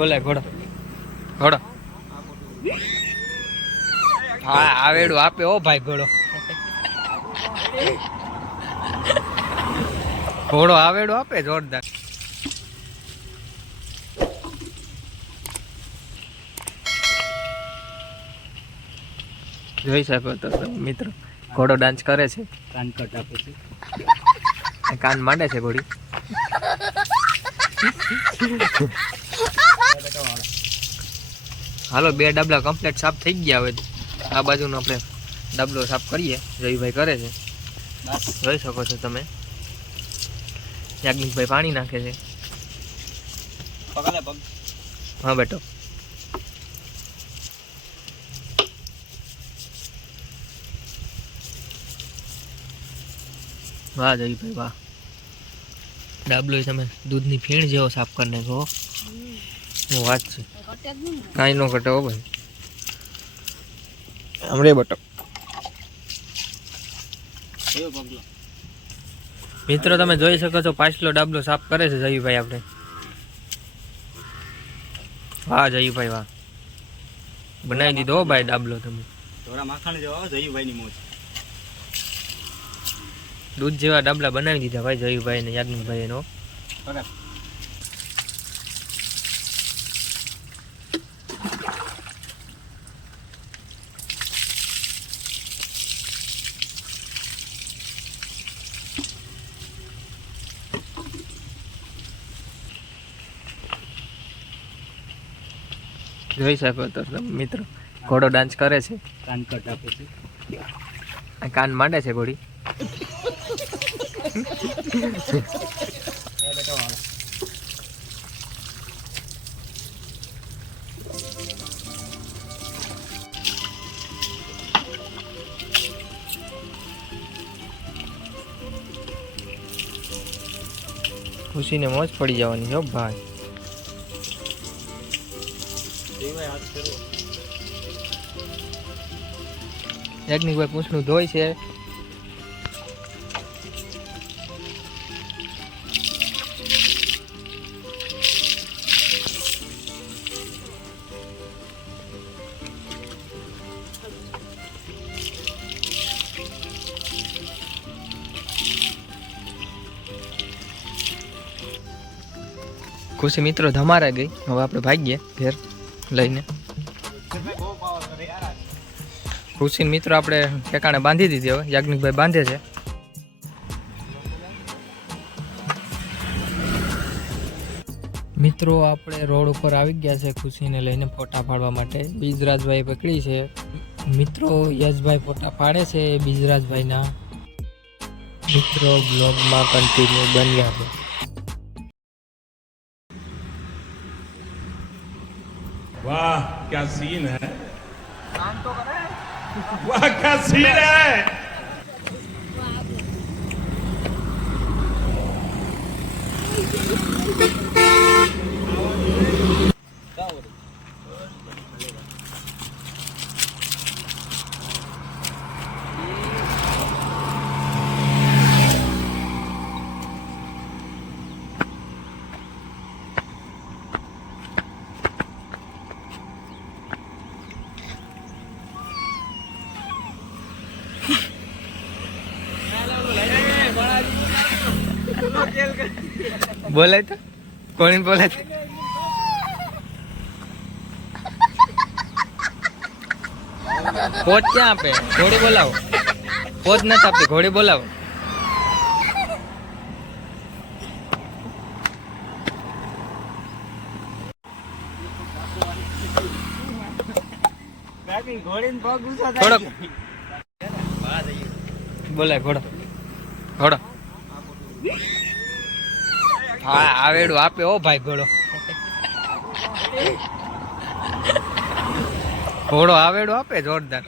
બોલે ઘોડો ઘોડો હા આવેડું આપે ઓ ભાઈ ઘોડો ઘોડો આવેડું આપે જોરદાર. જોઈ શકો તો મિત્રો ઘોડો ડાન્સ કરે છે. કાન કટ આપે છે. કાન માંડે છે ઘોડી. હાલો 2 ડબલા કમ્પ્લીટ સાફ થઈ ગયા. હવે આ બાજુનો આપણે ડબલો સાફ કરીએ. જયભાઈ કરે છે, જોઈ શકો છો તમે. યાજ્ઞિકભાઈ પાણી નાખે છે. હા બેટો વાહ જયભાઈ વાહ. ડાબલો તમે દૂધની ફીણ જેવો સાફ કરી નાખો. હું વાત છે કાંઈ ન ઘટે હો ભાઈ. હમણે બટો મિત્રો તમે જોઈ શકો છો પાછલો ડાબલો સાફ કરે છે જયુભાઈ આપણે. વાહ જયુભાઈ વાહ. બનાવી દીધો હો ભાઈ ડાબલો તમે. થોડા માખણ જેવા જયુભાઈ ની મોજ. દૂધ જેવા ડાબલા બનાવી દીધા ભાઈ જયુભાઈ ને યાજ્ઞિકભાઈ નો. જોઈ શકો તો મિત્રો ઘોડો ડાન્સ કરે છે. કાન કટ આપે છે. કાન માંડે છે ઘોડી. ખુશીને મોજ પડી જવાની છે ભાઈ. યાજ્ઞિકભાઈ પૂછનું ધોય છે. ખુશી મિત્રો ધમારા ગઈ. હવે આપણે ભાગીએ ઘેર લઈને. ખુશી મિત્રો આપણે ઠેકાણે બાંધી દીધી. હવે યાજ્ઞિકભાઈ બાંધે છે. મિત્રો આપણે રોડ ઉપર આવી ગયા છે ખુશીને લઈને ફોટા પાડવા માટે. બીજરાજભાઈ પકડી છે. મિત્રો યશભાઈ ફોટા પાડે છે બીજરાજભાઈના. મિત્રો બ્લોગમાં કન્ટિન્યુ બન્યા છે. वाह क्या सीन है, वाह क्या सीन है. બોલાય તો કોણ બોલાય તો પોત ક્યાં આપે? ઘોડી બોલાવો. પોત નથી આપતી, ઘોડી બોલાવો. થોડોક બોલાય ઘોડો ઘોડો હા આવેડું આપે ઓ ભાઈ ઘોડો ઘોડો આવેડું આપે જોરદાર.